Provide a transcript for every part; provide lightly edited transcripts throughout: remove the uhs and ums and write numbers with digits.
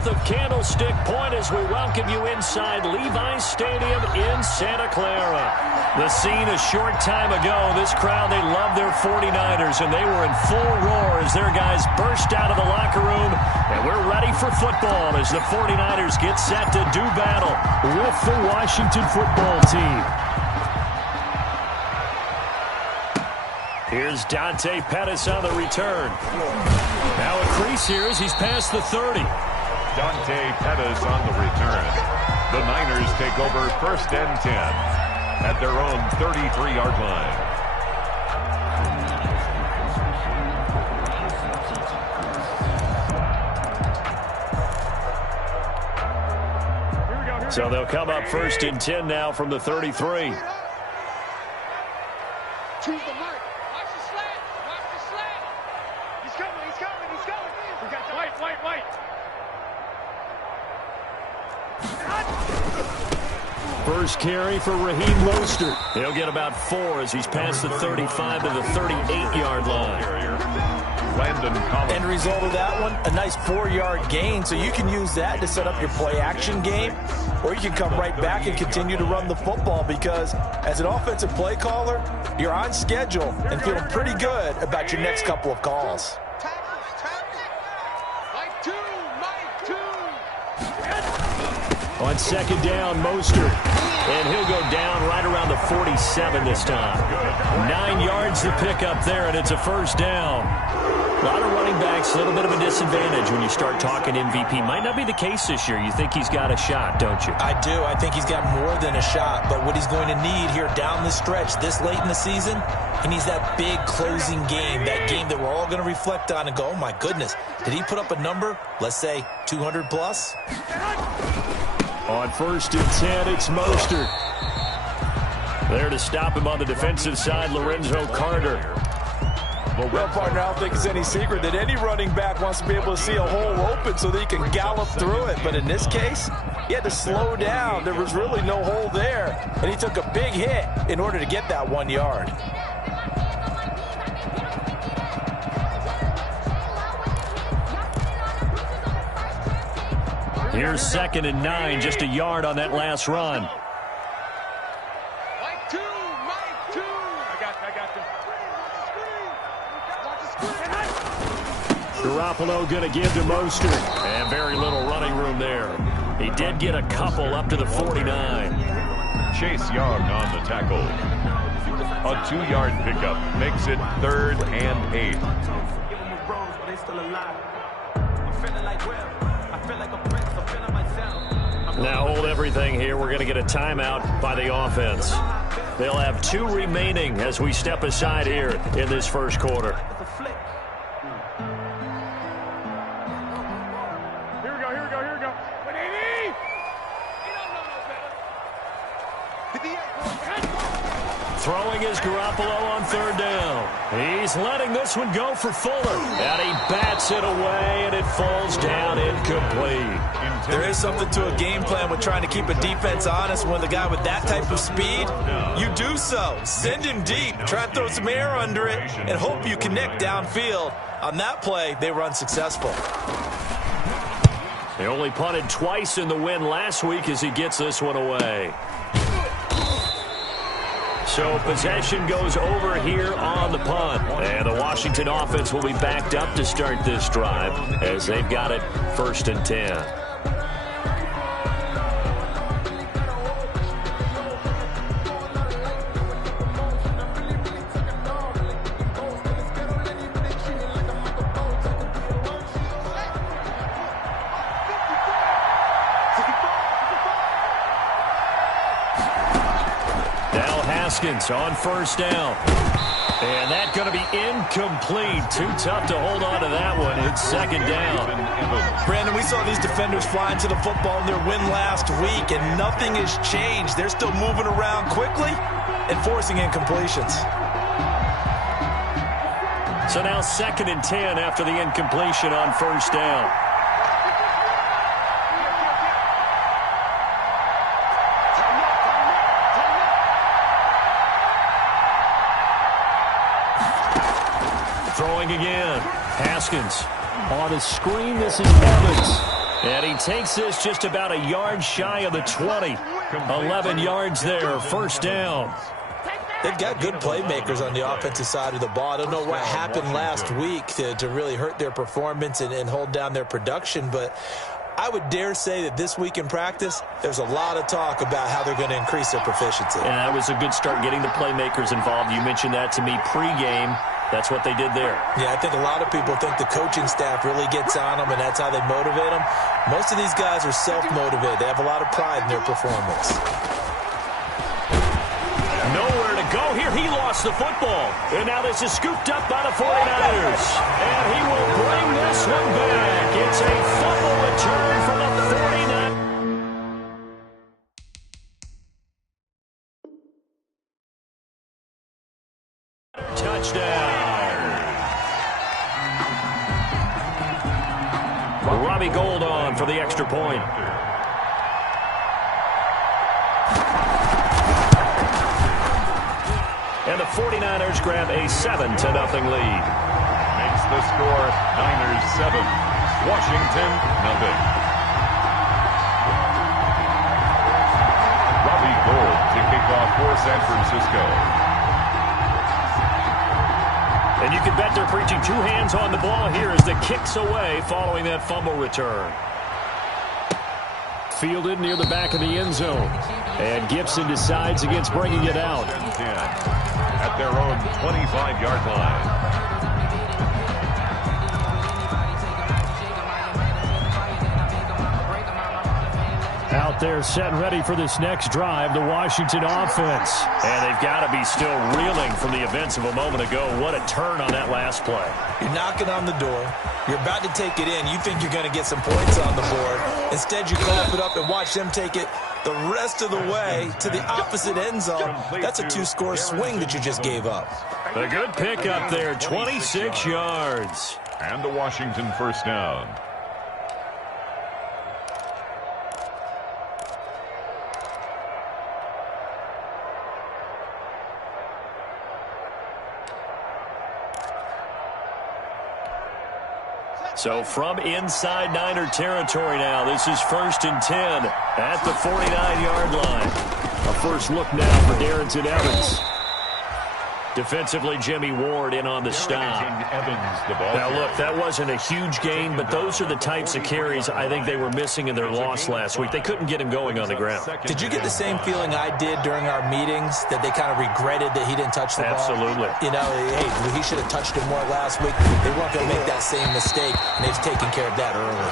The Candlestick Point as we welcome you inside Levi's Stadium in Santa Clara. The scene a short time ago, this crowd, they love their 49ers, and they were in full roar as their guys burst out of the locker room. And we're ready for football as the 49ers get set to do battle with the Washington football team. Here's Dante Pettis on the return. Now a crease here as he's past the 30. Dante Pettis on the return. The Niners take over 1st and 10 at their own 33-yard line. So they'll come up 1st and 10 now from the 33. Choose the mark. Watch the slant. Watch the slant. He's coming. He's coming. He's coming. We got the white. First carry for Raheem Mostert. He'll get about 4 as he's past the 35 to the 38-yard line. End result of that one, a nice 4-yard gain, so you can use that to set up your play-action game, or you can come right back and continue to run the football because as an offensive play caller, you're on schedule and feeling pretty good about your next couple of calls. On 2nd down, Mostert. And he'll go down right around the 47 this time. 9 yards to pick up there, and it's a 1st down. A lot of running backs, a little bit of a disadvantage when you start talking MVP. Might not be the case this year. You think he's got a shot, don't you? I do. I think he's got more than a shot. But what he's going to need here down the stretch this late in the season, he needs that big closing game, that game that we're all going to reflect on and go, oh, my goodness, did he put up a number, let's say 200 plus? On 1st and 10, it's Mostert. There to stop him on the defensive side, Lorenzo Carter. Well, partner, I don't think it's any secret that any running back wants to be able to see a hole open so that he can gallop through it. But in this case, he had to slow down. There was really no hole there, and he took a big hit in order to get that 1 yard. Here's 2nd and 9, just a yard on that last run. Mike 2. I got you. Garoppolo going to give to Mostert. And very little running room there. He did get a couple up to the 49. Chase Young on the tackle. A 2-yard pickup makes it 3rd and 8. Now hold everything here. We're going to get a timeout by the offense. They'll have 2 remaining as we step aside here in this 1st quarter. Here we go. But Amy! He don't know no better. Throwing is Garoppolo on 3rd down. He's letting this one go for Fuller. And he bats it away, and it falls down incomplete. There is something to a game plan with trying to keep a defense honest when the guy with that type of speed, you do so. Send him deep, try to throw some air under it, and hope you connect downfield. On that play, they were unsuccessful. They only punted twice in the win last week as he gets this one away. So possession goes over here on the punt. And the Washington offense will be backed up to start this drive as they've got it 1st and 10. On 1st down. And that's going to be incomplete. Too tough to hold on to that one. It's 2nd down. Brandon, we saw these defenders flying to the football in their win last week, and nothing has changed. They're still moving around quickly and forcing incompletions. So now 2nd and 10 after the incompletion on 1st down. Throwing again. Haskins on a screen. This is Evans. And he takes this just about a yard shy of the 20. 11 yards there, first down. They've got good playmakers on the offensive side of the ball. I don't know what happened last week to really hurt their performance and hold down their production, but I would dare say that this week in practice, there's a lot of talk about how they're going to increase their proficiency. And that was a good start, getting the playmakers involved. You mentioned that to me pregame. That's what they did there. Yeah, I think a lot of people think the coaching staff really gets on them, and that's how they motivate them. Most of these guys are self-motivated. They have a lot of pride in their performance. Nowhere to go here. He lost the football. And now this is scooped up by the 49ers. And he will bring this one back. It's a fumble return from the 49ers. Touchdown. Robbie Gould on for the extra point. And the 49ers grab a 7-0 lead. Makes the score Niners 7, Washington 0. Robbie Gould to kick off for San Francisco. And you can bet they're preaching two hands on the ball here as the kick's away following that fumble return. Fielded near the back of the end zone. And Gibson decides against bringing it out. At their own 25-yard line. Out there set and ready for this next drive, the Washington offense. And they've got to be still reeling from the events of a moment ago. What a turn on that last play. You're knocking on the door. You're about to take it in. You think you're going to get some points on the board. Instead, you cough it up and watch them take it the rest of the way to the opposite end zone. That's a two-score swing that you just gave up. A good pick up there, 26 yards. And the Washington first down. So from inside Niner territory now, this is 1st and 10 at the 49-yard line. A first look now for Darrington Evans. Defensively, Jimmy Ward in on the stop. Now, look, that wasn't a huge gain, but those are the types of carries I think they were missing in their loss last week. They couldn't get him going on the ground. Did you get the same feeling I did during our meetings, that they kind of regretted that he didn't touch the ball? Absolutely. You know, hey, he should have touched it more last week. They weren't going to make that same mistake, and they've taken care of that early.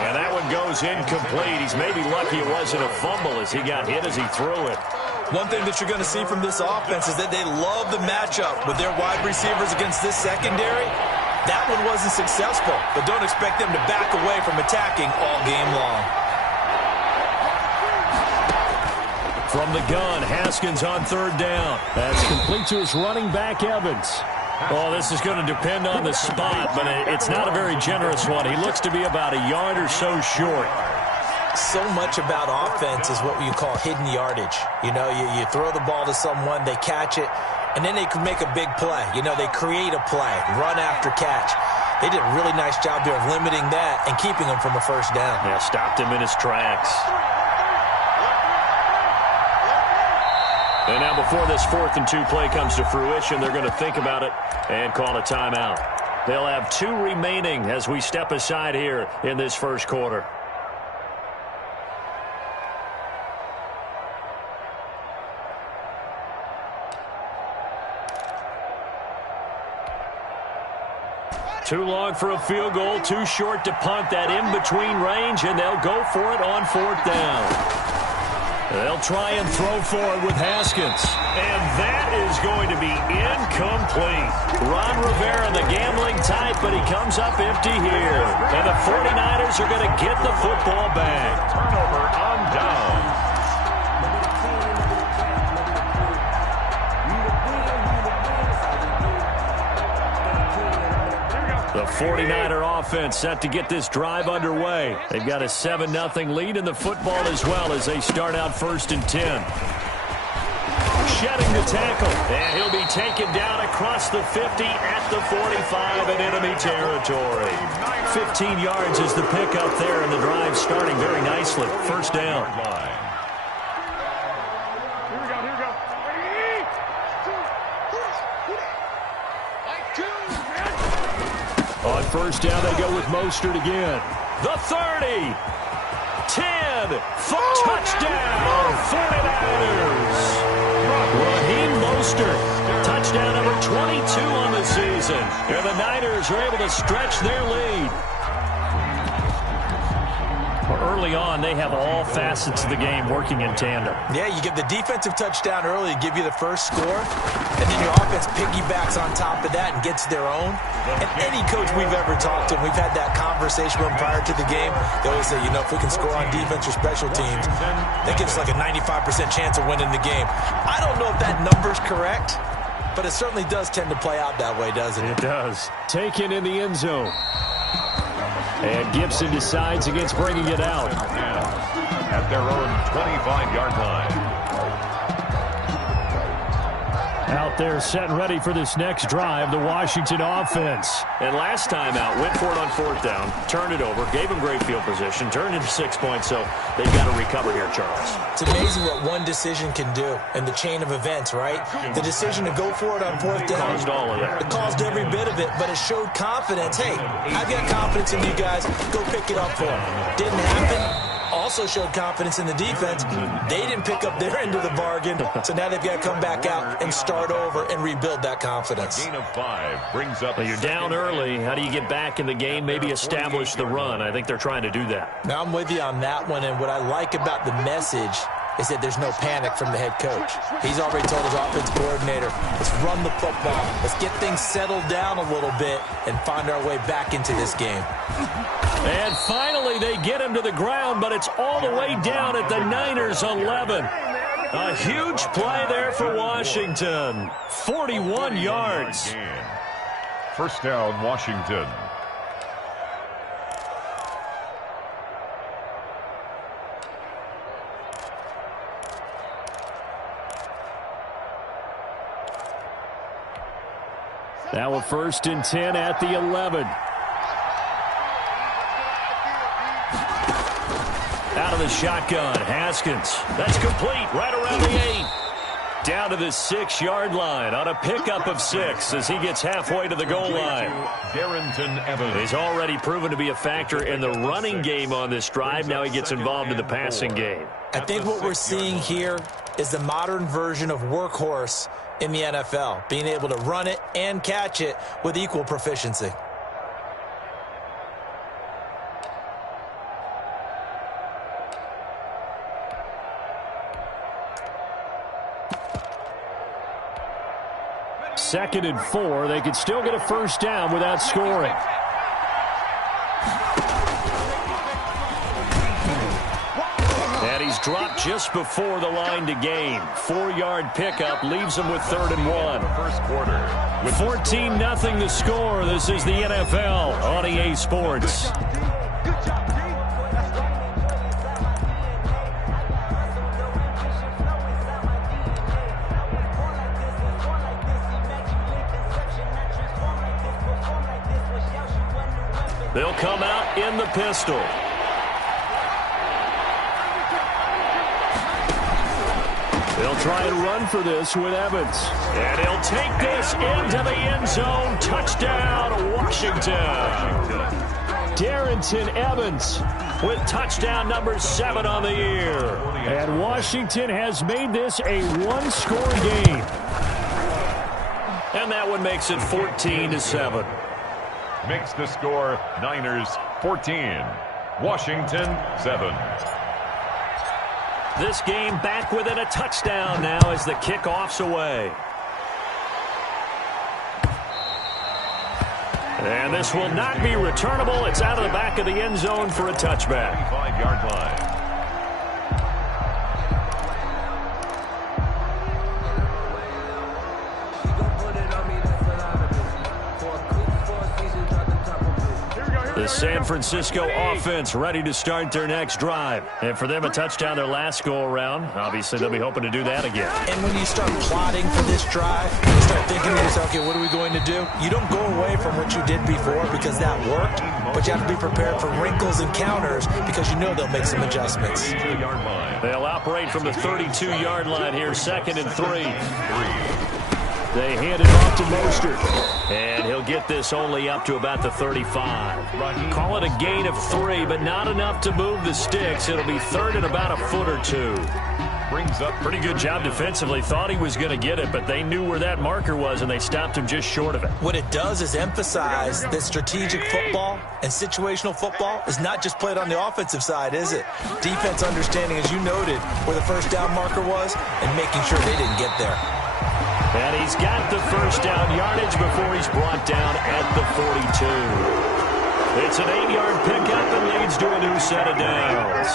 And that one goes incomplete. He's maybe lucky it wasn't a fumble as he got hit as he threw it. One thing that you're going to see from this offense is that they love the matchup with their wide receivers against this secondary. That one wasn't successful, but don't expect them to back away from attacking all game long. From the gun, Haskins on 3rd down. That's complete to his running back, Evans. Oh, this is going to depend on the spot, but it's not a very generous one. He looks to be about a yard or so short. So much about offense is what you call hidden yardage. You know, you throw the ball to someone, they catch it, and then they can make a big play. You know, they create a play, run after catch. They did a really nice job there of limiting that and keeping him from a first down. Yeah, stopped him in his tracks. And now before this 4th and 2 play comes to fruition, they're going to think about it and call a timeout. They'll have 2 remaining as we step aside here in this first quarter. Too long for a field goal, too short to punt. That in-between range, and they'll go for it on 4th down. They'll try and throw for it with Haskins. And that is going to be incomplete. Ron Rivera, the gambling type, but he comes up empty here. And the 49ers are going to get the football back. Turnover on down. The 49er offense set to get this drive underway. They've got a 7-0 lead in the football as well as they start out 1st and 10. shedding the tackle. And he'll be taken down across the 50 at the 45 in enemy territory. 15 yards is the pickup there, and the drive starting very nicely. First down. On first down, they go with Mostert again. The 30. 10. Touchdown. 49ers. Raheem Mostert. Touchdown number 22 on the season. And the Niners are able to stretch their lead. Early on, they have all facets of the game working in tandem. Yeah, you get the defensive touchdown early to give you the first score, and then your offense piggybacks on top of that and gets their own. And any coach we've ever talked to, we've had that conversation with them prior to the game, they always say, you know, if we can score on defense or special teams, that gives us like a 95% chance of winning the game. I don't know if that number's correct, but it certainly does tend to play out that way, doesn't it? It does. Taken in the end zone. And Gibson decides against bringing it out. At their own 25-yard line. Out there set and ready for this next drive, the Washington offense. And last time out, went for it on fourth down, turned it over, gave them great field position, turned into 6 points, so they've got to recover here, Charles. It's amazing what one decision can do in the chain of events, right? The decision to go for it on fourth down. Caused all of that. It caused every bit of it, but it showed confidence. Hey, I've got confidence in you guys. Go pick it up for them. Didn't happen. Also showed confidence in the defense. They didn't pick up their end of the bargain, so now they've got to come back out and start over and rebuild that confidence. Gain of 5 brings up. Well, you're down early. How do you get back in the game? Maybe establish the run. I think they're trying to do that. Now I'm with you on that one, and what I like about the message is that there's no panic from the head coach. He's already told his offense coordinator, let's run the football. Let's get things settled down a little bit and find our way back into this game. And finally, they get him to the ground, but it's all the way down at the Niners' 11. A huge play there for Washington. 41 yards. First down, Washington. Now a 1st and 10 at the 11. Out of the shotgun, Haskins. That's complete right around the 8. Down to the 6-yard line on a pickup of 6 as he gets halfway to the goal line. Darrington Evans. He's already proven to be a factor in the running game on this drive. Now he gets involved in the passing game. I think what we're seeing here is the modern version of workhorse in the NFL, being able to run it and catch it with equal proficiency. Second and 4. They could still get a first down without scoring. And he's dropped just before the line to gain. 4-yard pickup leaves him with 3rd and 1. First quarter. 14-0 the score. This is the NFL on EA Sports. They'll come out in the pistol. They'll try and run for this with Evans. And he'll take this into the end zone. Touchdown, Washington. Darrington Evans with touchdown number 7 on the year. And Washington has made this a one-score game. And that one makes it 14-7. Makes the score Niners 14, Washington 7. This game back within a touchdown now as the kickoff's away. And this will not be returnable. It's out of the back of the end zone for a touchback. 25-yard line. Here we go. The San Francisco offense ready to start their next drive. And for them, a touchdown their last go-around. Obviously, they'll be hoping to do that again. And when you start plotting for this drive, you start thinking to yourself, okay, what are we going to do? You don't go away from what you did before because that worked, but you have to be prepared for wrinkles and counters because you know they'll make some adjustments. They'll operate from the 32-yard line here, 2nd and 3. They hand it off to Mostert, and he'll get this only up to about the 35. Call it a gain of 3, but not enough to move the sticks. It'll be 3rd and about a foot or 2. Brings up pretty good job defensively. Thought he was going to get it, but they knew where that marker was, and they stopped him just short of it. What it does is emphasize that strategic football and situational football is not just played on the offensive side, is it? Defense understanding, as you noted, where the first down marker was and making sure they didn't get there. And he's got the first down yardage before he's brought down at the 42. It's an 8-yard pickup and leads to a new set of downs.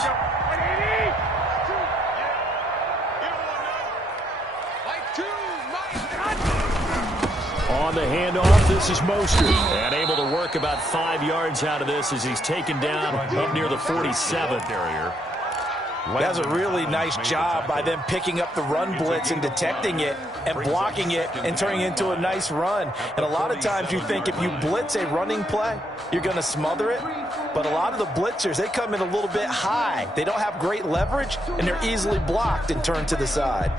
On the handoff, this is Mostert. And able to work about 5 yards out of this as he's taken down up near the 47th area. That's a really nice job by them picking up the run blitz and detecting it and blocking it and turning it into a nice run. And a lot of times you think if you blitz a running play, you're going to smother it. But a lot of the blitzers, they come in a little bit high. They don't have great leverage, and they're easily blocked and turned to the side.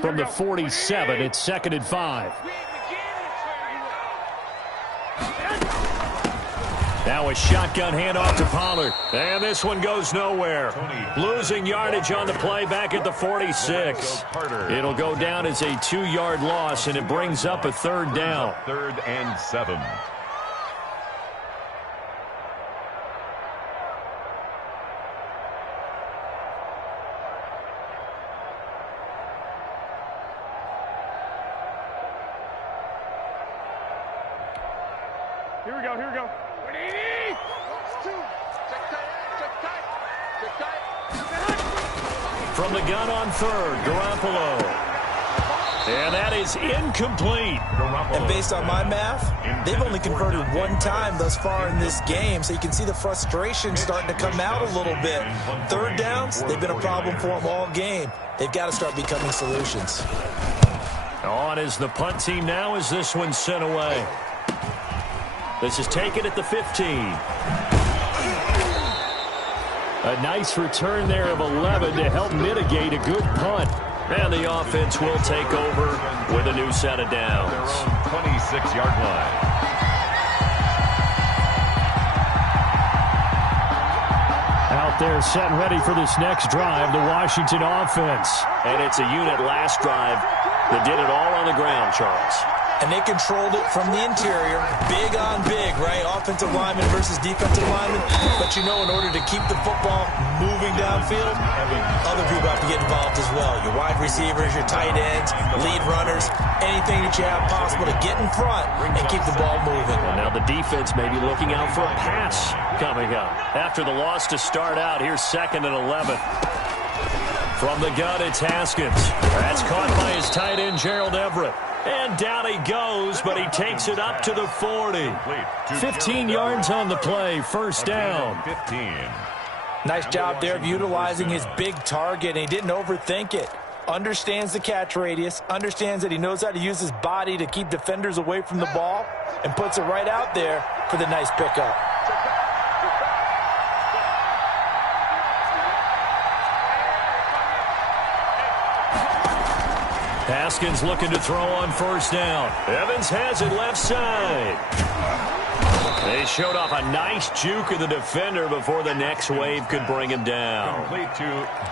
From the 47, it's 2nd and 5. Now a shotgun handoff to Pollard. And this one goes nowhere. Losing yardage on the play back at the 46. It'll go down as a 2-yard loss, and it brings up a 3rd down. 3rd and 7. Here we go, here we go. 180! Check tight. From the gun on 3rd, Garoppolo. And that is incomplete. And based on my math, they've only converted 1 time thus far in this game, so you can see the frustration starting to come out a little bit. 3rd downs, they've been a problem for them all game. They've got to start becoming solutions. On is the punt team now as this one's sent away. This is taken at the 15. A nice return there of 11 to help mitigate a good punt. And the offense will take over with a new set of downs. 26-yard line. Out there set and ready for this next drive, the Washington offense. And it's a unit last drive that did it all on the ground, Charles. And they controlled it from the interior, big on big, right? Offensive lineman versus defensive lineman. But you know, in order to keep the football moving downfield, other people have to get involved as well. Your wide receivers, your tight ends, lead runners, anything that you have possible to get in front and keep the ball moving. And now the defense may be looking out for a pass coming up. After the loss to start out, here's 2nd and 11. From the gun, it's Haskins. That's caught by his tight end, Gerald Everett. And down he goes, but he takes it up to the 40. 15 yards on the play, 1st down. 15. Nice job there of utilizing his big target, and he didn't overthink it. Understands the catch radius, understands that he knows how to use his body to keep defenders away from the ball, and puts it right out there for the nice pickup. Haskins looking to throw on 1st down. Evans has it left side. They showed off a nice juke of the defender before the next wave could bring him down.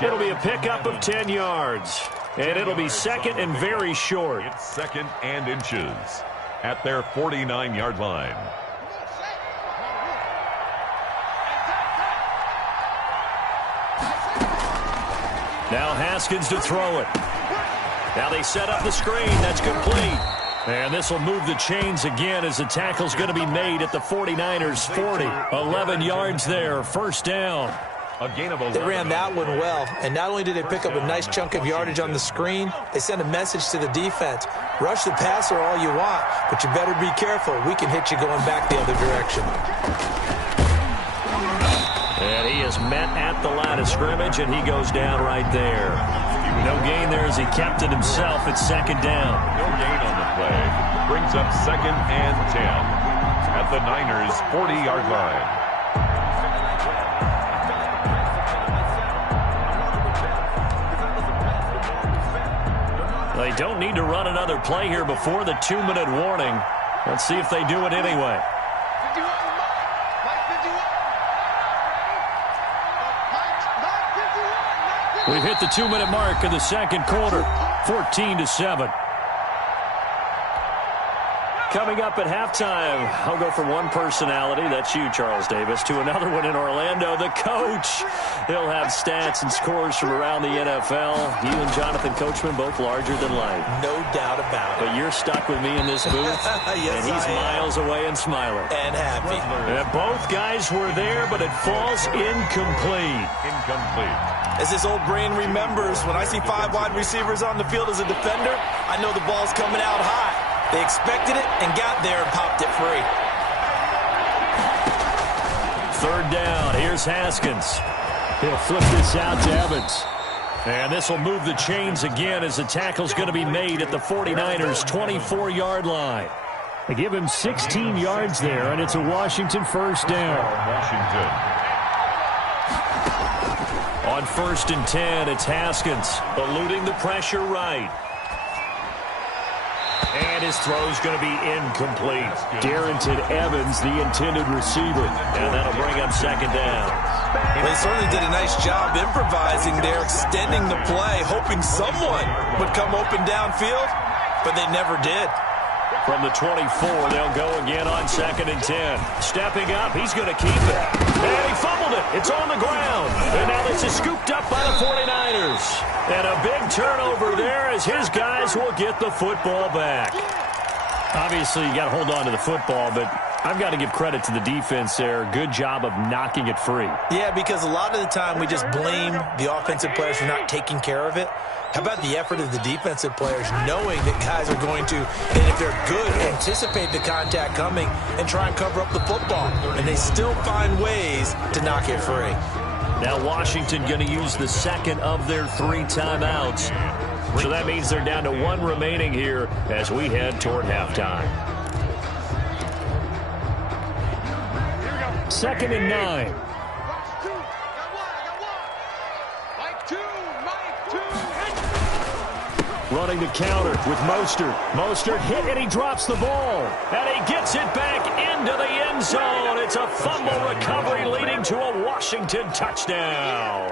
It'll be a pickup of 10 yards. And it'll be 2nd and very short. It's 2nd and inches at their 49-yard line. Now Haskins to throw it. Now they set up the screen. That's complete. And this will move the chains again as the tackle's going to be made at the 49ers' 40. 11 yards there. 1st down. A gain of 11. They ran that one well, and not only did they pick up a nice chunk of yardage on the screen, they sent a message to the defense. Rush the passer all you want, but you better be careful. We can hit you going back the other direction. And he is met at the line of scrimmage, and he goes down right there. No gain there as he kept it himself at second down. No gain on the play. Brings up 2nd and 10 at the Niners' 40-yard line. They don't need to run another play here before the 2-minute warning. Let's see if they do it anyway. We've hit the 2-minute mark in the second quarter, 14-7. Coming up at halftime, I'll go from one personality, that's you, Charles Davis, to another one in Orlando, the coach. He'll have stats and scores from around the NFL. You and Jonathan Coachman, both larger than life. No doubt about it. But you're stuck with me in this booth, yes, and he's miles away and smiling. And happy. And both guys were there, but it falls incomplete. As this old brain remembers, when I see 5 wide receivers on the field as a defender, I know the ball's coming out high. They expected it and got there and popped it free. 3rd down. Here's Haskins. He'll flip this out to Evans. And this will move the chains again as the tackle's going to be made at the 49ers' 24-yard line. They give him 16 yards there, and it's a Washington 1st down. On 1st and 10, it's Haskins eluding the pressure right. And his throw's going to be incomplete. Darrington Evans, the intended receiver. And that'll bring up 2nd down. They certainly did a nice job improvising there, extending the play, hoping someone would come open downfield, but they never did. From the 24, they'll go again on 2nd and 10. Stepping up, he's going to keep it. And he fumbled it. It's on the ground. And now this is scooped up by the 49ers. And a big turnover there as his guys will get the football back. Obviously, you got to hold on to the football, but I've got to give credit to the defense there. Good job of knocking it free. Yeah, because a lot of the time we just blame the offensive players for not taking care of it. How about the effort of the defensive players knowing that guys are going to, and if they're good, anticipate the contact coming and try and cover up the football. And they still find ways to knock it free. Now Washington going to use the 2nd of their 3 timeouts. So that means they're down to 1 remaining here as we head toward halftime. 2nd and 9. Running the counter with Mostert. Mostert hit and he drops the ball. And he gets it back into the end zone. It's a fumble recovery leading to a Washington touchdown.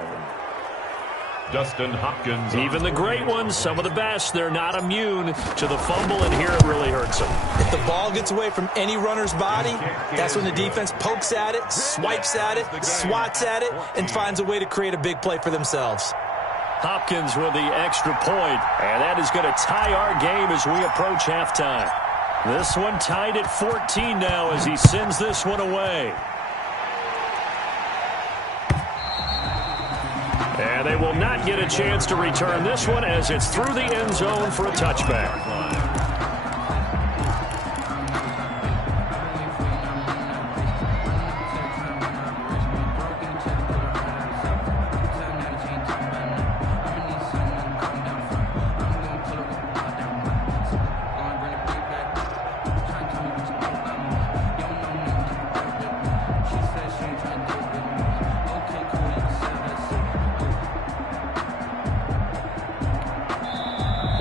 Justin Hopkins. Even the great ones, some of the best, they're not immune to the fumble, and here it really hurts them. If the ball gets away from any runner's body, that's when the defense pokes at it, swipes at it, swats at it, and finds a way to create a big play for themselves. Hopkins with the extra point, and that is going to tie our game as we approach halftime. This one tied at 14 now as he sends this one away. And they will not get a chance to return this one as it's through the end zone for a touchback.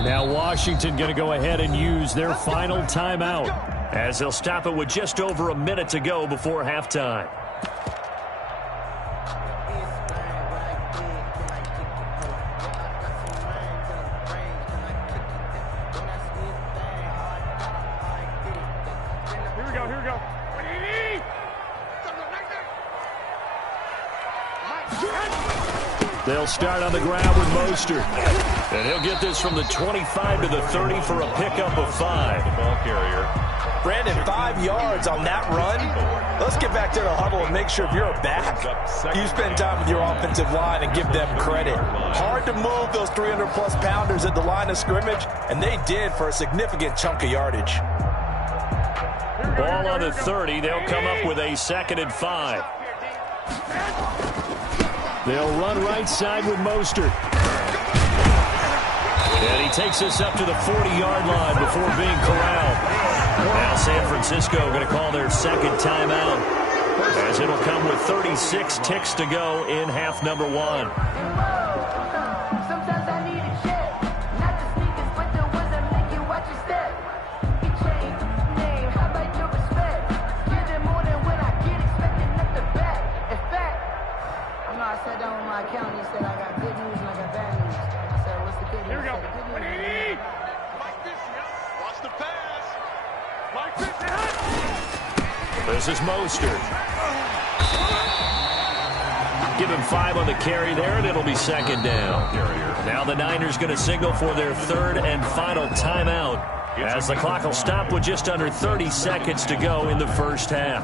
Now Washington going to go ahead and use their final timeout as they'll stop it with just over a minute to go before halftime. Here we go. They'll start on the ground with Mostert. And he'll get this from the 25 to the 30 for a pickup of 5. The ball carrier. Brandon, 5 yards on that run. Let's get back to the huddle and make sure if you're a back, you spend time with your offensive line and give them credit. Hard to move those 300-plus pounders at the line of scrimmage, and they did for a significant chunk of yardage. Ball on the 30. They'll come up with a 2nd and 5. They'll run right side with Mostert. And he takes us up to the 40-yard line before being corralled. Now San Francisco going to call their 2nd timeout, as it'll come with 36 ticks to go in half number 1. This is Mostert. Give him 5 on the carry there, and it'll be 2nd down. Now the Niners going to signal for their 3rd and final timeout, as the clock will stop with just under 30 seconds to go in the first half.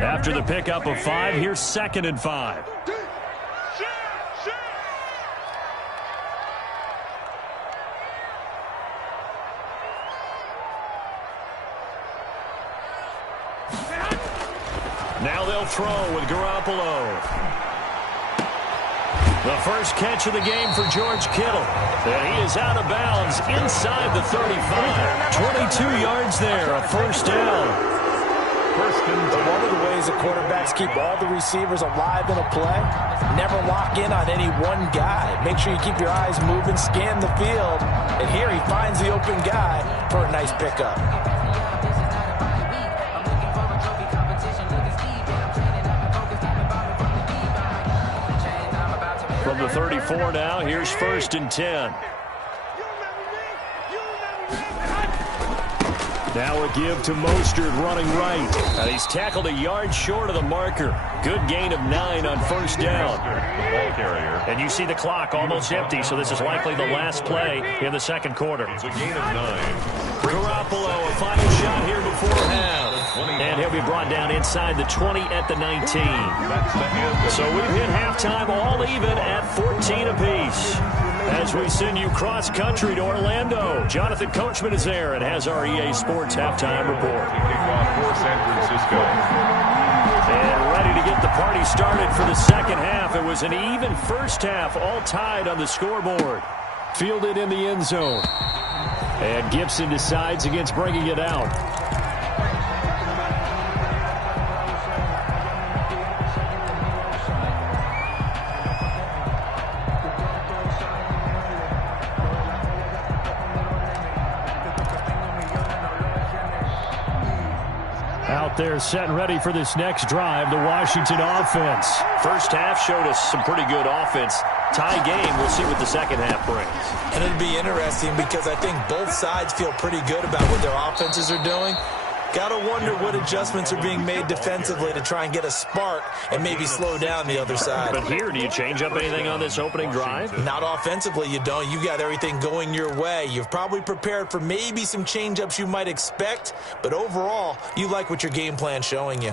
After the pickup of 5, here's 2nd and 5. Now they'll throw with Garoppolo. The first catch of the game for George Kittle. And he is out of bounds inside the 35. 22 yards there, a 1st down. One of the ways the quarterbacks keep all the receivers alive in a play, never lock in on any one guy. Make sure you keep your eyes moving, scan the field, and here he finds the open guy for a nice pickup. From the 34 now, here's 1st and 10. Now a give to Mostert running right. And he's tackled a yard short of the marker. Good gain of 9 on 1st down. And you see the clock almost empty, so this is likely the last play in the 2nd quarter. It's a gain of 9. Garoppolo, a final shot here before half. And he'll be brought down inside the 20 at the 19. So we've hit halftime all even at 14 apiece. As we send you cross-country to Orlando, Jonathan Coachman is there and has our EA Sports halftime report. Kickoff for San Francisco. And ready to get the party started for the 2nd half. It was an even first half, all tied on the scoreboard. Fielded in the end zone. And Gibson decides against bringing it out. Out there set and ready for this next drive, the Washington offense. First half showed us some pretty good offense. Tie game, we'll see what the 2nd half brings. And it'll be interesting because I think both sides feel pretty good about what their offenses are doing. Got to wonder what adjustments are being made defensively to try and get a spark and maybe slow down the other side. But here, do you change up anything on this opening drive? Not offensively, you don't. You got everything going your way. You've probably prepared for maybe some change-ups you might expect, but overall, you like what your game plan's showing you.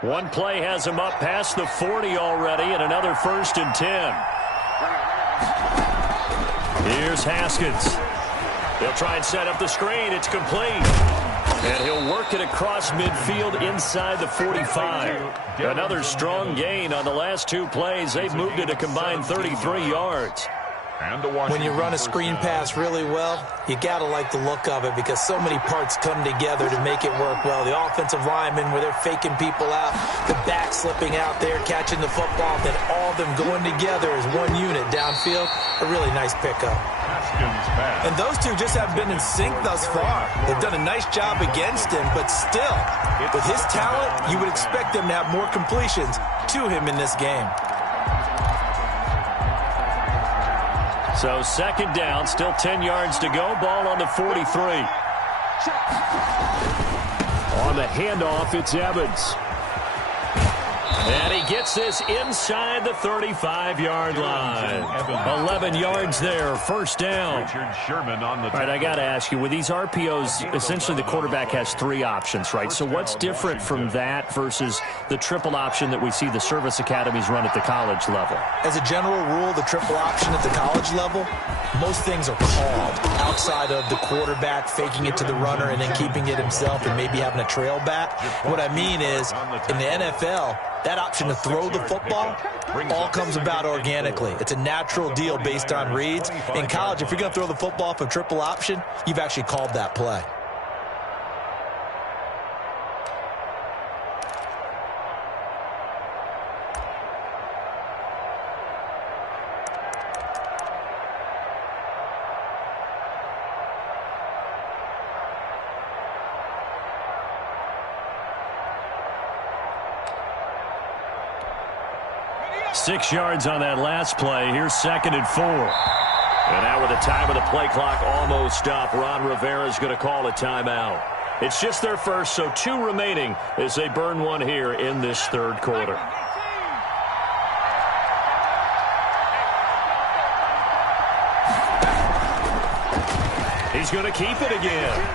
One play has him up past the 40 already, and another 1st and 10. Here's Haskins. They'll try and set up the screen. It's complete. And he'll work it across midfield inside the 45. Another strong gain on the last 2 plays. They've moved it a combined 33 yards. When you run a screen pass really well, you got to like the look of it because so many parts come together to make it work well. The offensive linemen, where they're faking people out, the back slipping out there, catching the football, then all of them going together as one unit downfield. A really nice pickup. And those two just haven't been in sync thus far. They've done a nice job against him, but still, with his talent, you would expect them to have more completions to him in this game. So second down, still 10 yards to go. Ball on the 43. On the handoff, it's Evans. And he gets this inside the 35-yard line. 11 yards there, first down. All right, I got to ask you, with these RPOs, essentially the quarterback has three options, right? So what's different from that versus the triple option that we see the service academies run at the college level? As a general rule, the triple option at the college level, most things are called outside of the quarterback faking it to the runner and then keeping it himself and maybe having a trail back. What I mean is, in the NFL, that option to throw the football all comes about organically. It's a natural deal based on reads. In college, if you're going to throw the football for triple option, you've actually called that play. Six yards on that last play. Here's second and 4. And now with the time of the play clock almost up, Ron Rivera's going to call a timeout. It's just their first, so 2 remaining as they burn one here in this third quarter. He's going to keep it again.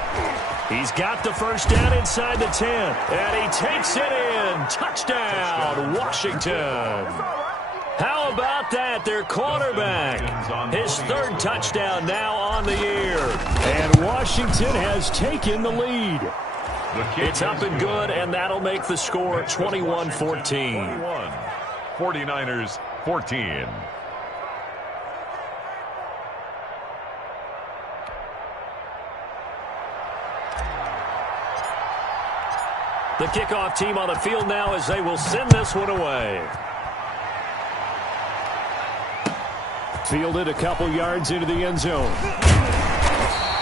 He's got the first down inside the 10. And he takes it in. Touchdown, Washington. How about that? Their quarterback. His third touchdown now on the year. And Washington has taken the lead. It's up and good, and that'll make the score 21-14. 49ers 14. The kickoff team on the field now as they will send this one away. Fielded a couple yards into the end zone.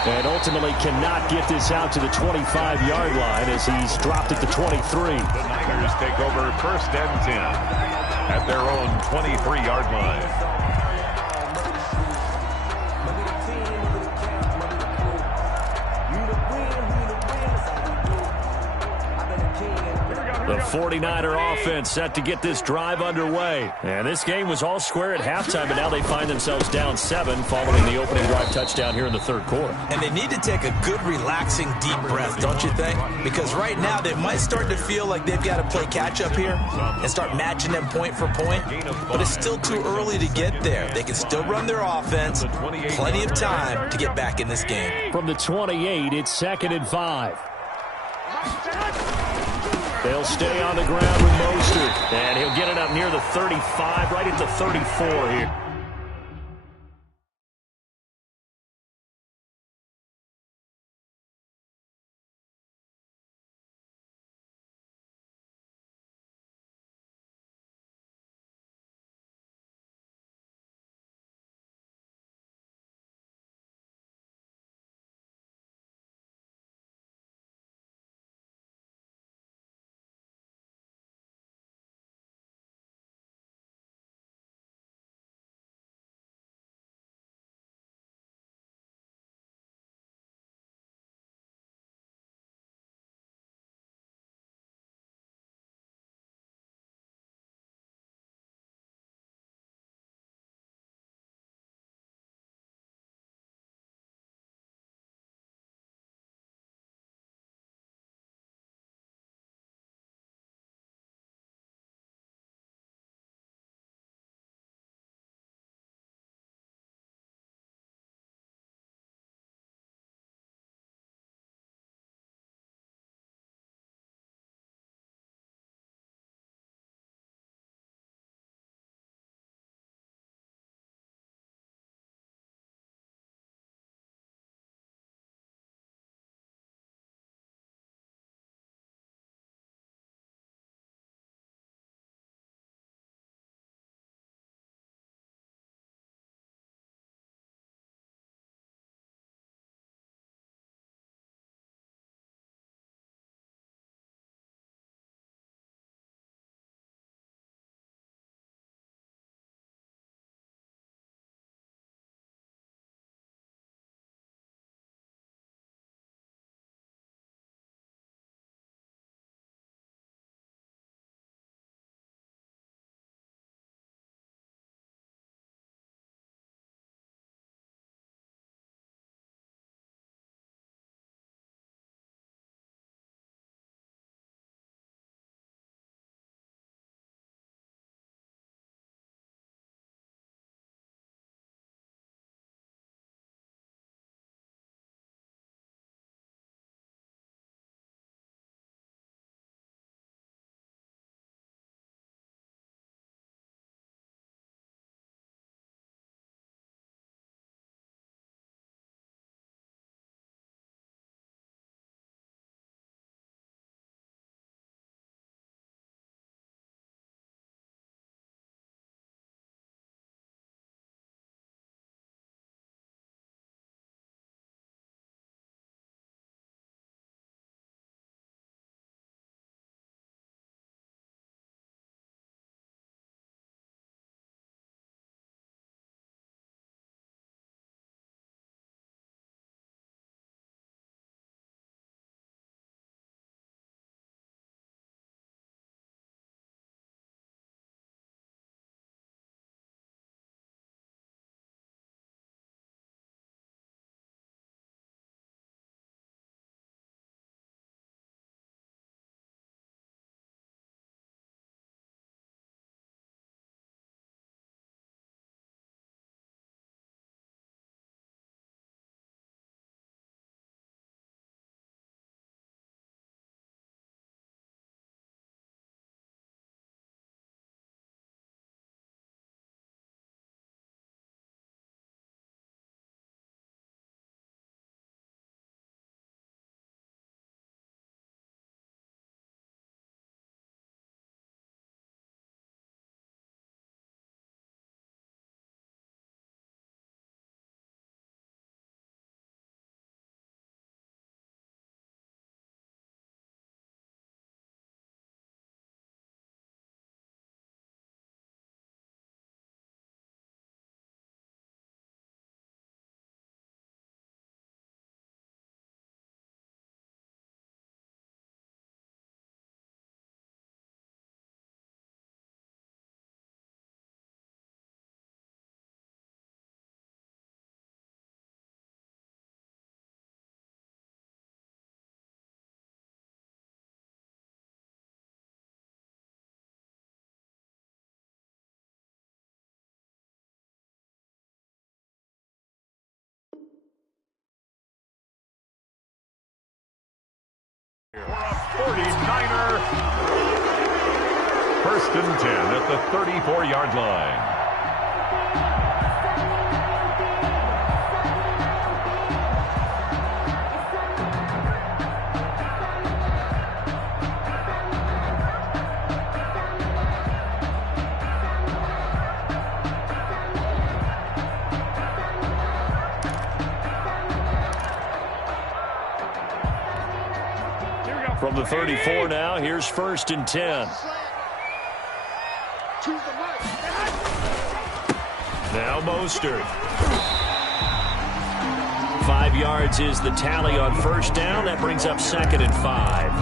And ultimately cannot get this out to the 25-yard line as he's dropped at the 23. The Niners take over first and 10 at their own 23-yard line. The 49er offense set to get this drive underway. And this game was all square at halftime, but now they find themselves down 7 following the opening drive touchdown here in the third quarter. And they need to take a good, relaxing, deep breath, don't you think? Because right now they might start to feel like they've got to play catch-up here and start matching them point for point. But it's still too early to get there. They can still run their offense. Plenty of time to get back in this game. From the 28, it's second and 5. They'll stay on the ground with Mostert. And he'll get it up near the 35, right at the 34 here. For a 49er. First and 10 at the 34-yard line. From the 34 now, here's first and 10. Now Mostert. 5 yards is the tally on first down. That brings up second and 5.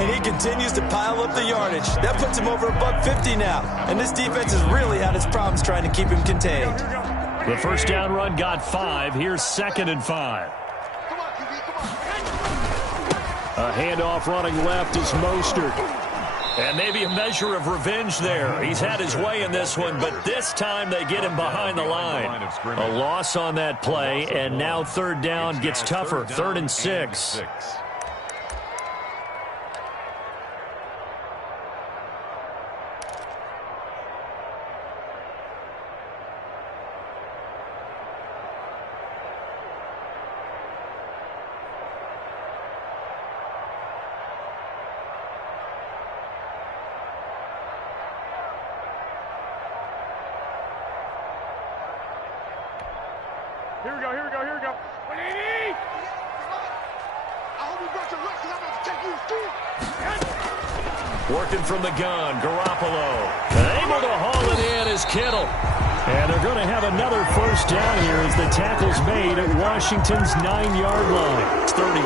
And he continues to pile up the yardage. That puts him over $150 now. And this defense has really had its problems trying to keep him contained. The first down run got 5. Here's second and 5. A handoff running left is Mostert. And maybe a measure of revenge there. He's had his way in this one, but this time they get him behind the line. A loss on that play, and now third down gets tougher. 3rd and 6. Here we go, here we go, here we go. 180! I hope you brought your luck because I'm about to take you to school. Working from the gun, Garoppolo. Able to haul it in is Kittle. And they're going to have another first down here as the tackle's made at Washington's 9-yard line. It's 33.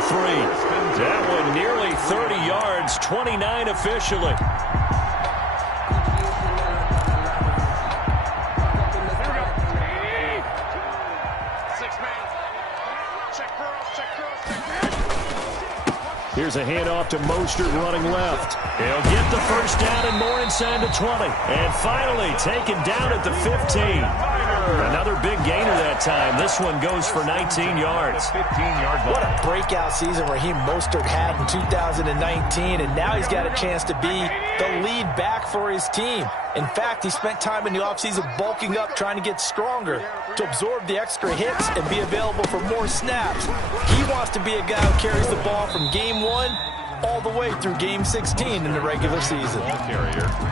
That one nearly 30 yards, 29 officially. Here's a handoff to Mostert running left. He'll get the first down and more inside the 20. And finally taken down at the 15. Another big gainer that time. This one goes for 19 yards. 15-yard line. What a breakout season Raheem Mostert had in 2019, and now he's got a chance to be the lead back for his team. In fact, he spent time in the offseason bulking up, trying to get stronger to absorb the extra hits and be available for more snaps. He wants to be a guy who carries the ball from game 1 all the way through game 16 in the regular season.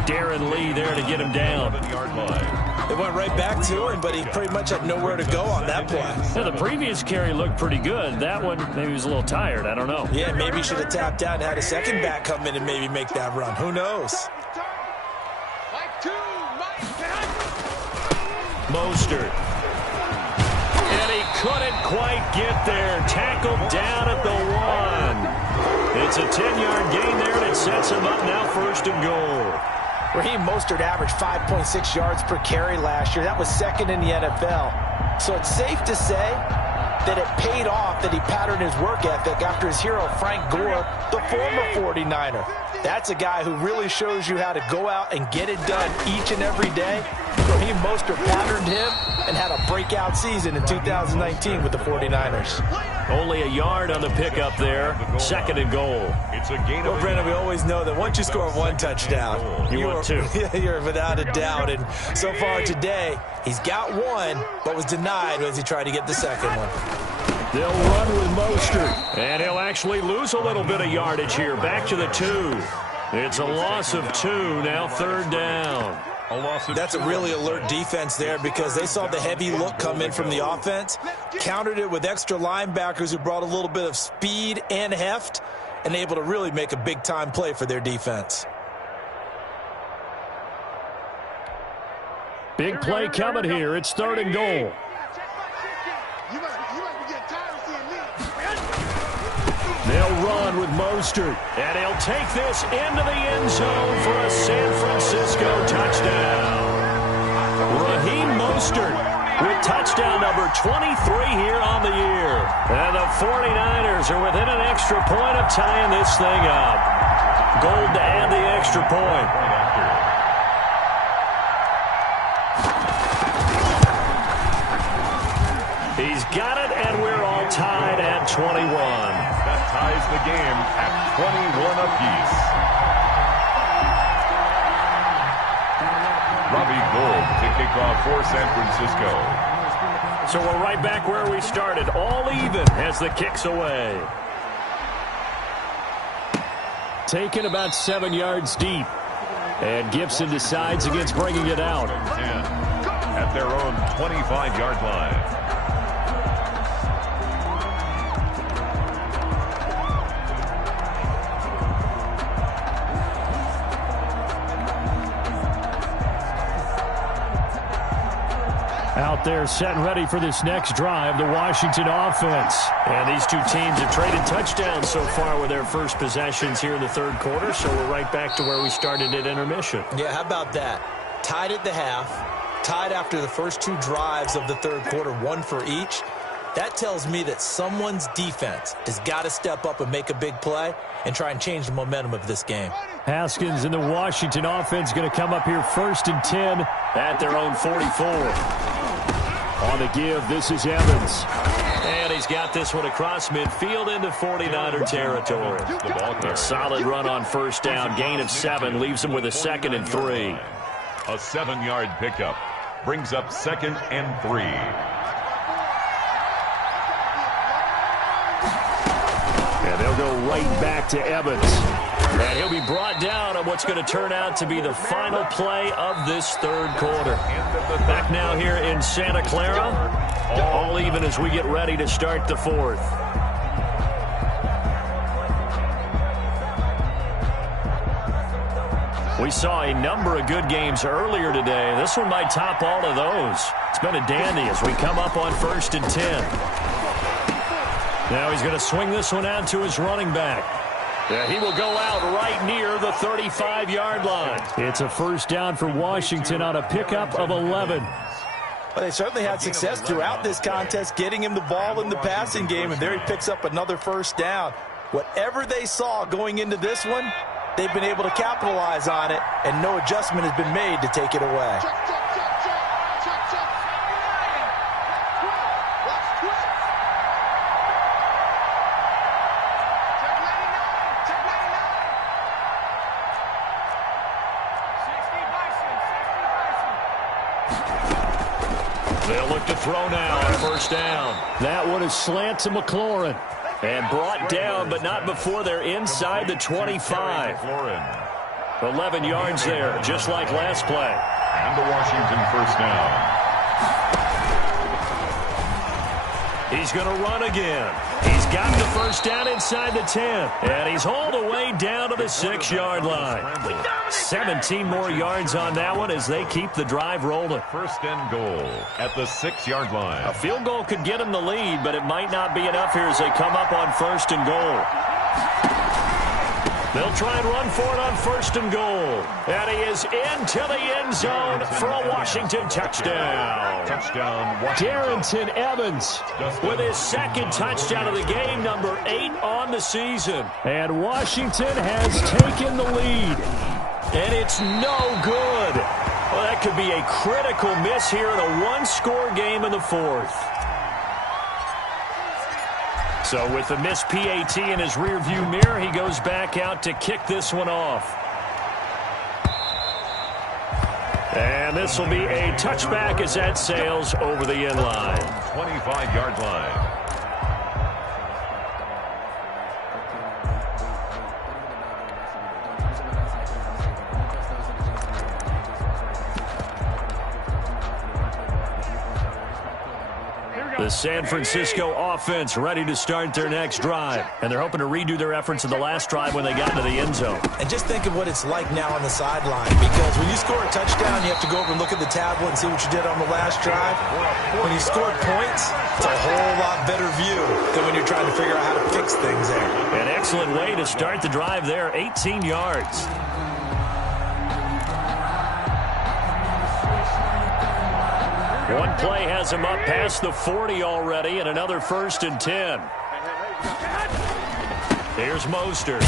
Darren Lee there to get him down. It went right back to him, but he pretty much had nowhere to go on that play. Yeah, the previous carry looked pretty good. That one, maybe he was a little tired. I don't know. Yeah, maybe he should have tapped out and had a second back come in and maybe make that run. Who knows? Mostert. And he couldn't quite get there. Tackled down at the 1. It's a 10-yard gain there, and it sets him up now first and goal. Raheem Mostert averaged 5.6 yards per carry last year. That was second in the NFL. So it's safe to say that it paid off that he patterned his work ethic after his hero Frank Gore, the former 49er. That's a guy who really shows you how to go out and get it done each and every day. Raheem Mostert patterned him and had a breakout season in 2019 with the 49ers. Only a yard on the pickup there. Second and goal. It's a gain of Brandon, we always know that once you score one touchdown, want two. You're without a doubt. And so far today, he's got one, but was denied as he tried to get the second one. They'll run with Mostert. And he'll actually lose a little bit of yardage here. Back to the 2. It's a loss of 2. Now third down. That's a really alert defense there because they saw the heavy look come in from the offense, countered it with extra linebackers who brought a little bit of speed and heft, and able to really make a big-time play for their defense. Big play coming here. It's third and goal. They'll run with Mostert, and he'll take this into the end zone for a San Francisco touchdown. Raheem Mostert with touchdown number 23 here on the year. And the 49ers are within an extra point of tying this thing up. Gold to add the extra point. He's got it, and we're all tied at 21. That ties ties the game at 21 apiece. Robbie Gould to kick off for San Francisco. So we're right back where we started, all even as the kick's away. Taken about 7 yards deep. And Gibson decides against bringing it out. 10 at their own 25-yard line. Out there set and ready for this next drive, the Washington offense. And these two teams have traded touchdowns so far with their first possessions here in the third quarter, so we're right back to where we started at intermission. Yeah, how about that? Tied at the half, tied after the first two drives of the third quarter, one for each. That tells me that someone's defense has got to step up and make a big play and try and change the momentum of this game. Haskins and the Washington offense going to come up here 1st and 10 at their own 44. On the give, this is Evans. And he's got this one across midfield into 49er territory. A solid run on first down. Gain of 7 leaves him with a 2nd and 3. A 7-yard pickup brings up 2nd and 3. And they'll go right back to Evans. And he'll be brought down on what's going to turn out to be the final play of this third quarter. Back now here in Santa Clara. All even as we get ready to start the fourth. We saw a number of good games earlier today. This one might top all of those. It's been a dandy as we come up on 1st and 10. Now he's going to swing this one out to his running back. Yeah, he will go out right near the 35-yard line. It's a first down for Washington on a pickup of 11. Well, they certainly had success throughout this contest, getting him the ball in the passing game, and there he picks up another first down. Whatever they saw going into this one, they've been able to capitalize on it, and no adjustment has been made to take it away. They'll look to throw now on first down. That one is slant to McLaurin. And brought down, but not before they're inside the 25. 11 yards there, just like last play. And the Washington first down. He's going to run again. He's got the first down inside the 10. And he's hauled away down to the 6-yard line. 17 more yards on that one as they keep the drive rolling. First and goal at the 6-yard line. A field goal could get him the lead, but it might not be enough here as they come up on 1st and goal. They'll try and run for it on 1st and goal. And he is into the end zone for a Washington touchdown. Touchdown, Washington. Darrington Evans with his 2nd touchdown of the game, number 8 on the season. And Washington has taken the lead. And it's no good. Well, that could be a critical miss here in a one-score game in the fourth. So with the missed PAT in his rearview mirror, he goes back out to kick this one off. And this will be a touchback as that sails over the end line. 25-yard line. The San Francisco offense ready to start their next drive. And they're hoping to redo their efforts in the last drive when they got into the end zone. And just think of what it's like now on the sideline, because when you score a touchdown, you have to go over and look at the tablet and see what you did on the last drive. When you score points, it's a whole lot better view than when you're trying to figure out how to fix things there. An excellent way to start the drive there, 18 yards. One play has him up past the 40 already, and another 1st and 10. Here's Mostert.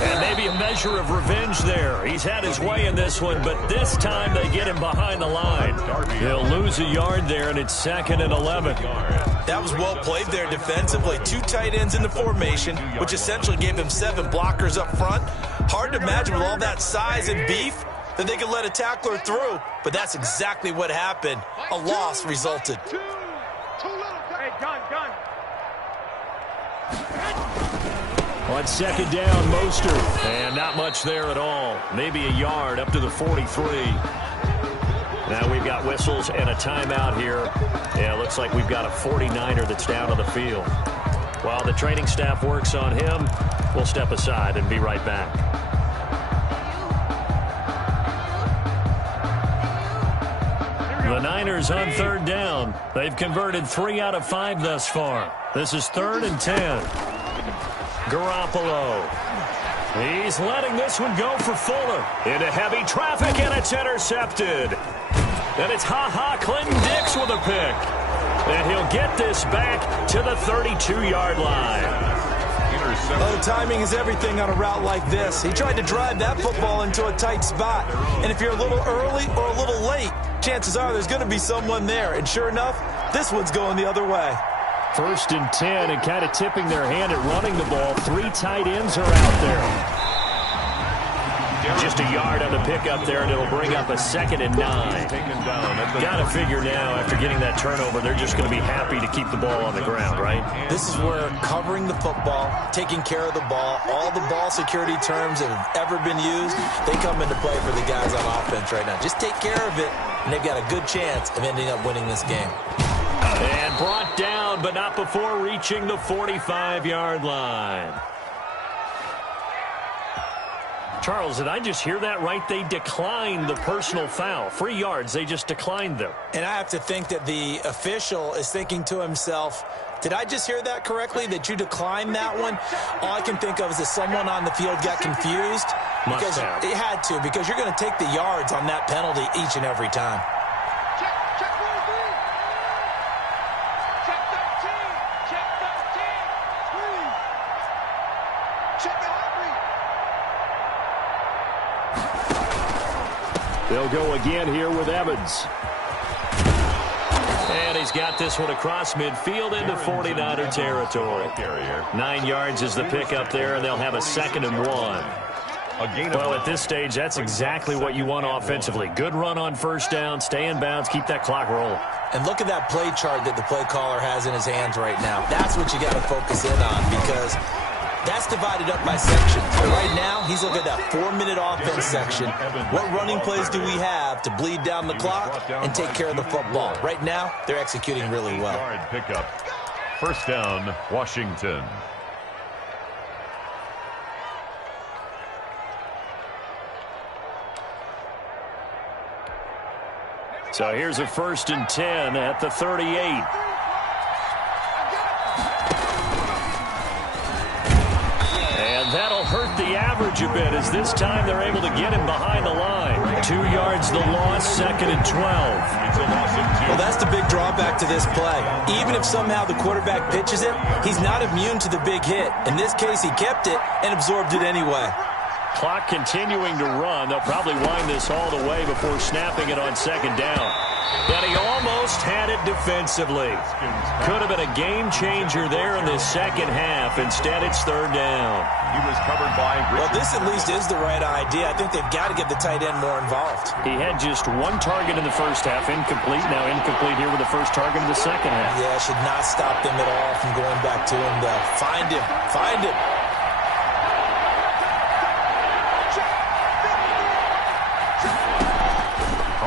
And maybe a measure of revenge there. He's had his way in this one, but this time they get him behind the line. He'll lose a yard there, and it's 2nd and 11. That was well played there defensively. 2 tight ends in the formation, which essentially gave them 7 blockers up front. Hard to imagine with all that size and beef that they could let a tackler through, but that's exactly what happened. A loss resulted. Hey, gun. On 2nd down, Mostert. And not much there at all. Maybe a yard up to the 43. Now we've got whistles and a timeout here. Yeah, it looks like we've got a 49er that's down on the field. While the training staff works on him, we'll step aside and be right back. The Niners on 3rd down. They've converted 3 out of 5 thus far. This is 3rd and 10. Garoppolo. He's letting this one go for Fuller. Into heavy traffic, and it's intercepted. And it's Clinton Dix with a pick. And he'll get this back to the 32-yard line. Oh, timing is everything on a route like this. He tried to drive that football into a tight spot. And if you're a little early or a little late, chances are there's going to be someone there. And sure enough, this one's going the other way. 1st and 10, and kind of tipping their hand at running the ball. 3 tight ends are out there. Just a yard on the pickup there, and it'll bring up a 2nd and 9. Got to figure now, after getting that turnover, they're just going to be happy to keep the ball on the ground, right? This is where covering the football, taking care of the ball, all the ball security terms that have ever been used, they come into play for the guys on offense right now. Just take care of it, and they've got a good chance of ending up winning this game. And brought down, but not before reaching the 45-yard line. Charles, did I just hear that right? They declined the personal foul. 3 yards, they just declined them. And I have to think that the official is thinking to himself, did I just hear that correctly, that you declined that one? All I can think of is that someone on the field got confused. Because it had to, because you're going to take the yards on that penalty each and every time. Check 13. Check 13. Check the Aubrey. They'll go again here with Evans. And he's got this one across midfield into 49er territory. 9 yards is the pickup there, and they'll have a 2nd and 1. Well, at this stage, that's exactly what you want offensively. Good run on 1st down, stay in bounds, keep that clock rolling. And look at that play chart that the play caller has in his hands right now. That's what you got to focus in on, because that's divided up by sections. Right now, he's looking at that 4-minute offense section. What running plays do we have to bleed down the clock and take care of the football? Right now, they're executing really well. Pickup. 1st down, Washington. So here's a 1st and 10 at the 38. That'll hurt the average a bit, as this time they're able to get him behind the line. 2 yards the loss, 2nd and 12. Well, that's the big drawback to this play. Even if somehow the quarterback pitches it, he's not immune to the big hit. In this case, he kept it and absorbed it anyway. Clock continuing to run. They'll probably wind this all the way before snapping it on 2nd down. And he almost had it defensively. Could have been a game changer there in this 2nd half. Instead, it's 3rd down. He was covered by Richard. Well, this at least is the right idea. I think they've got to get the tight end more involved. He had just 1 target in the 1st half, incomplete. Now incomplete here with the 1st target in the 2nd half. Yeah, should not stop them at all from going back to him, though. Find him. Find him.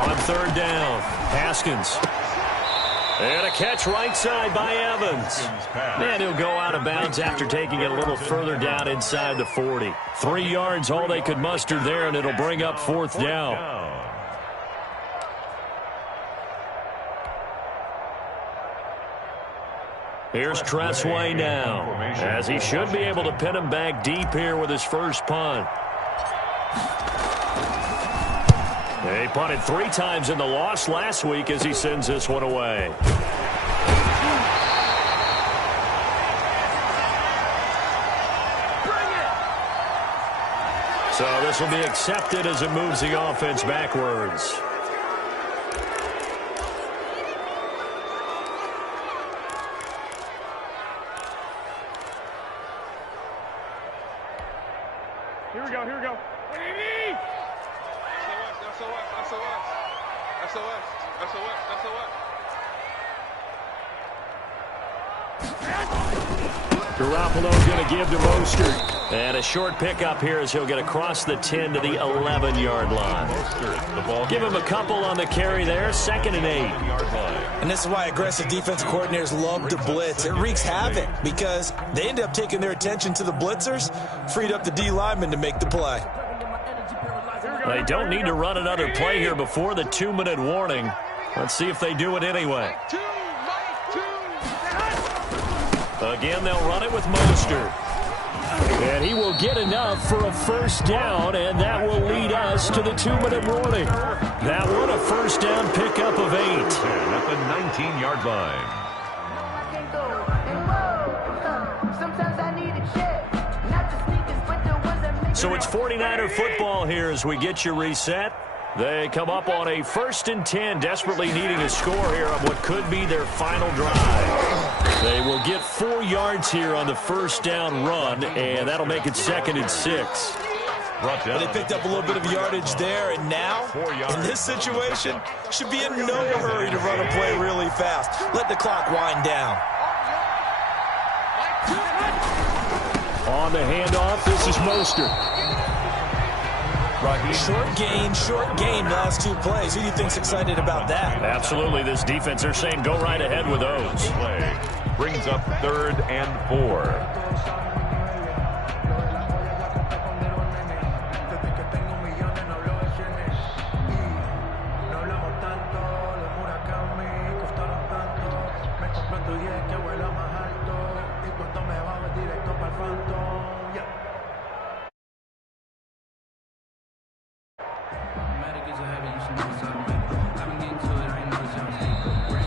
On 3rd down, Haskins. And a catch right side by Evans. And he'll go out of bounds after taking it a little further down inside the 40. 3 yards, all they could muster there, and it'll bring up 4th down. Here's Tressway now, as he should be able to pin him back deep here with his first punt. They punted 3 times in the loss last week as he sends this one away. So this will be accepted as it moves the offense backwards. Here we go, here we go. Garoppolo's going to give to Mostert. And a short pickup here as he'll get across the 10 to the 11-yard line. Give him a couple on the carry there, 2nd and 8. And this is why aggressive defensive coordinators love to blitz. It wreaks havoc because they end up taking their attention to the blitzers, freed up the D lineman to make the play. They don't need to run another play here before the 2-minute warning. Let's see if they do it anyway. Again, they'll run it with Mostert. And he will get enough for a first down, and that will lead us to the 2-minute warning. That one, a first down pickup of 8. At the 19-yard line. So it's 49er football here as we get you reset. They come up on a 1st and 10, desperately needing a score here on what could be their final drive. They will get 4 yards here on the first down run, and that'll make it 2nd and 6. Well, they picked up a little bit of yardage there, and now, in this situation, should be in no hurry to run a play really fast. Let the clock wind down. On the handoff, this is Mostert. Short gain, last 2 plays. Who do you think's excited about that? Absolutely. This defense, they're saying go right ahead with those. Play brings up 3rd and 4.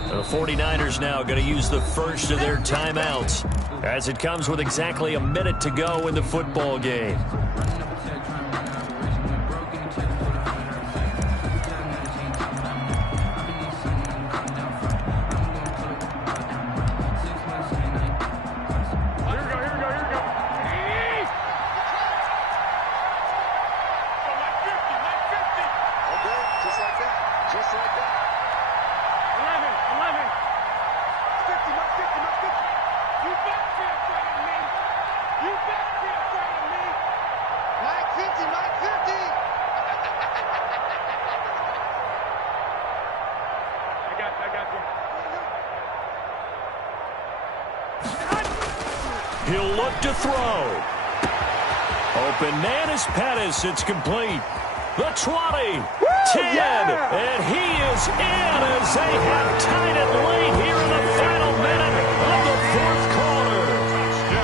The 49ers now going to use the first of their timeouts as it comes with exactly a minute to go in the football game. He'll look to throw. Open man is Pettis. It's complete. The 20, 10, and he is in as they have tied it late here in the final minute of the 4th quarter.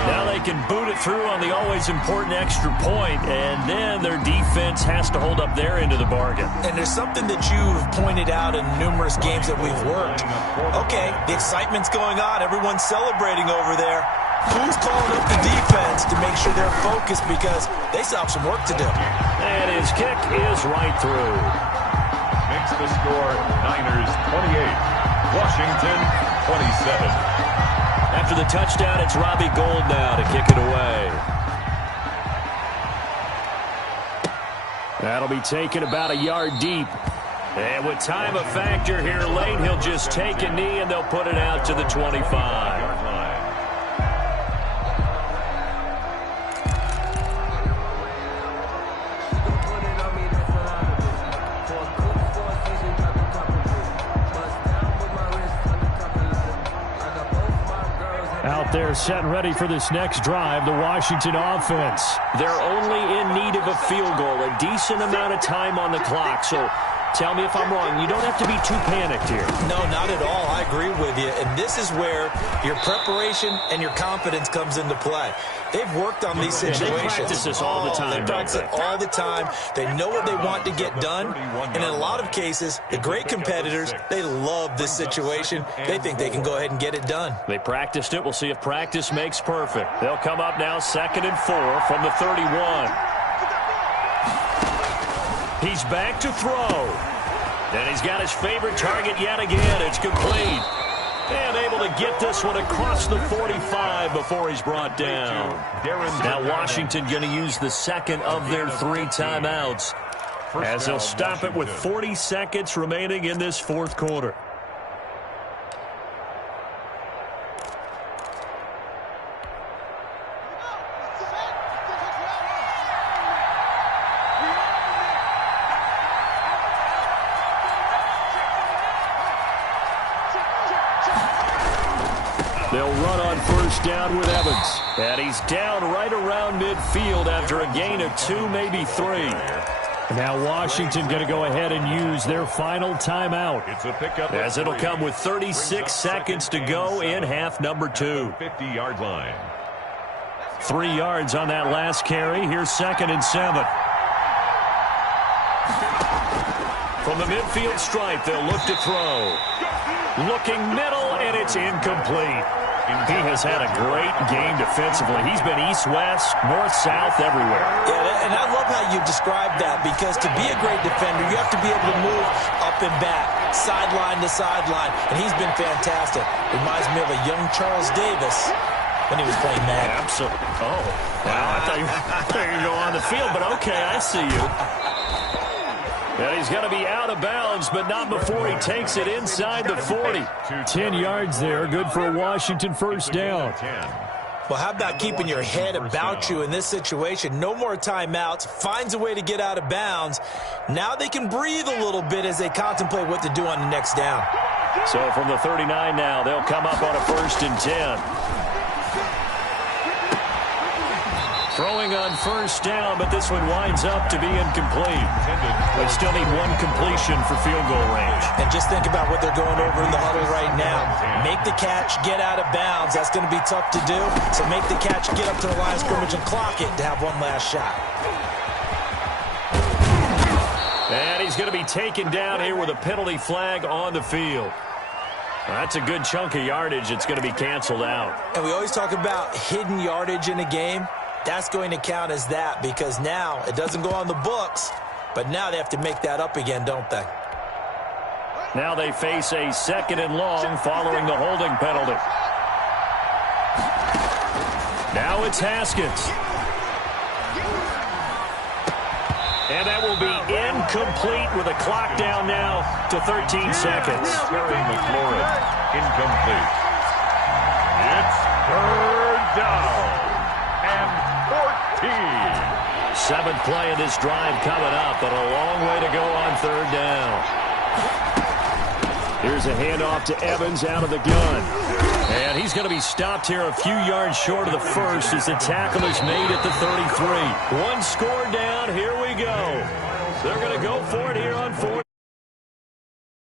Now they can boot it through on the always important extra point, and then their defense has to hold up their end of the bargain. And there's something that you've pointed out in numerous games that we've worked. Okay, the excitement's going on. Everyone's celebrating over there. Who's calling up the defense to make sure they're focused because they still have some work to do? And his kick is right through. Makes the score Niners 28, Washington 27. After the touchdown, it's Robbie Gould now to kick it away. That'll be taken about a yard deep. And with time a factor here late, he'll just take a knee and they'll put it out to the 25. Out there set ready for this next drive, the Washington offense. They're only in need of a field goal, a decent amount of time on the clock. So tell me if I'm wrong. You don't have to be too panicked here. No, not at all. I agree with you. And this is where your preparation and your confidence comes into play. They've worked on these situations. They practice this all the time. They practice it all the time. They know what they want to get done. And in a lot of cases, the great competitors, they love this situation. They think they can go ahead and get it done. They practiced it. We'll see if practice makes perfect. They'll come up now 2nd and 4 from the 31. He's back to throw. And he's got his favorite target yet again. It's complete. And able to get this one across the 45 before he's brought down. Now Washington going to use the second of their 3 timeouts, as they'll stop it with 40 seconds remaining in this fourth quarter. They'll run on first down with Evans. And he's down right around midfield after a gain of 2, maybe 3. Now Washington going to go ahead and use their final timeout, as it'll come with 36 seconds to go in half number 2. 50-yard line. 3 yards on that last carry. Here's 2nd and 7. From the midfield stripe, they'll look to throw. Looking middle, and it's incomplete. He has had a great game defensively. He's been east-west, north-south, everywhere. Yeah, and I love how you described that, because to be a great defender, you have to be able to move up and back, sideline to sideline, and he's been fantastic. Reminds me of a young Charles Davis when he was playing Madden. Absolutely. Oh, wow, I thought you were going to go on the field, but okay, I see you. And he's going to be out of bounds, but not before he takes it inside the 40. 10 yards there, good for a Washington first down. Well, how about keeping your head about you in this situation? No more timeouts. Finds a way to get out of bounds. Now they can breathe a little bit as they contemplate what to do on the next down. So from the 39 now, they'll come up on a 1st and 10. Throwing on first down, but this one winds up to be incomplete. They still need 1 completion for field goal range. And just think about what they're going over in the huddle right now. Make the catch, get out of bounds. That's going to be tough to do. So make the catch, get up to the line of scrimmage, and clock it to have one last shot. And he's going to be taken down here with a penalty flag on the field. That's a good chunk of yardage. It's going to be canceled out. And we always talk about hidden yardage in a game. That's going to count as that, because now it doesn't go on the books, but now they have to make that up again, don't they? Now they face a 2nd and long following the holding penalty. Now it's Haskins. And that will be incomplete with a clock down now to 13 seconds. Terry McLaurin, incomplete. It's 3rd down. 7th play of this drive coming up, but a long way to go on 3rd down. Here's a handoff to Evans out of the gun. And he's going to be stopped here a few yards short of the first as the tackle is made at the 33. 1 score down. Here we go. They're going to go for it here on 4th